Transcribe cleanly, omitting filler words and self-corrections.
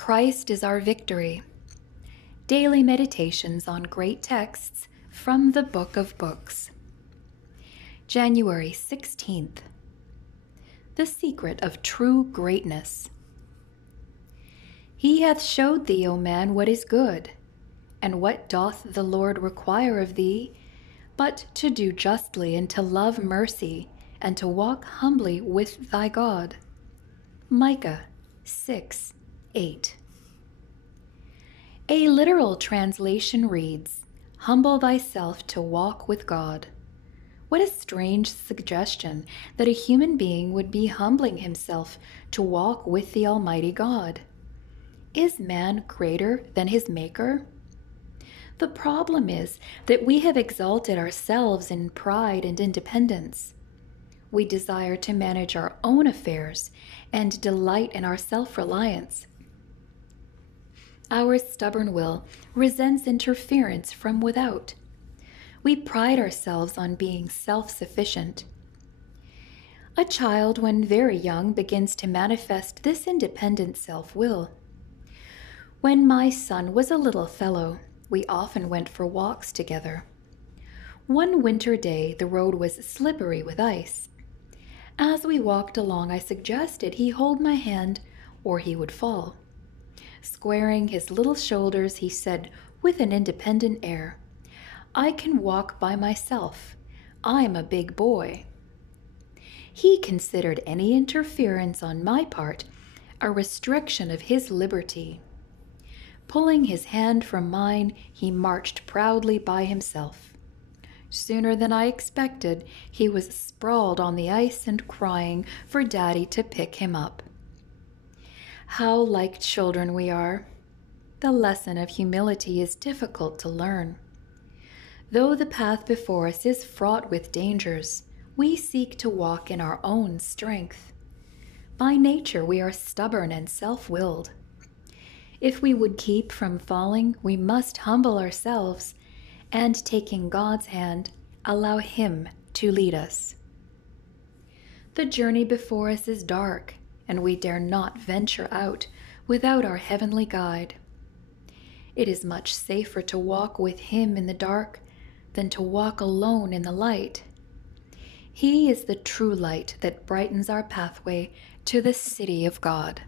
Christ is our victory. Daily meditations on great texts from the Book of Books. January 16th. The secret of true greatness. He hath showed thee, O man, what is good. And what doth the Lord require of thee, but to do justly, and to love mercy, and to walk humbly with thy God? Micah 6:8. A literal translation reads, "Humble thyself to walk with God." What a strange suggestion that a human being would be humbling himself to walk with the Almighty God. Is man greater than his Maker? The problem is that we have exalted ourselves in pride and independence. We desire to manage our own affairs and delight in our self-reliance. Our stubborn will resents interference from without. We pride ourselves on being self-sufficient. A child, when very young, begins to manifest this independent self-will. When my son was a little fellow, we often went for walks together. One winter day, the road was slippery with ice. As we walked along, I suggested he hold my hand or he would fall. Squaring his little shoulders, he said with an independent air, "I can walk by myself. I'm a big boy." He considered any interference on my part a restriction of his liberty. Pulling his hand from mine, he marched proudly by himself. Sooner than I expected, he was sprawled on the ice and crying for Daddy to pick him up. How like children we are. The lesson of humility is difficult to learn. Though the path before us is fraught with dangers, we seek to walk in our own strength. By nature, we are stubborn and self-willed. If we would keep from falling, we must humble ourselves and, taking God's hand, allow Him to lead us. The journey before us is dark, and we dare not venture out without our heavenly guide. It is much safer to walk with Him in the dark than to walk alone in the light. He is the true light that brightens our pathway to the city of God.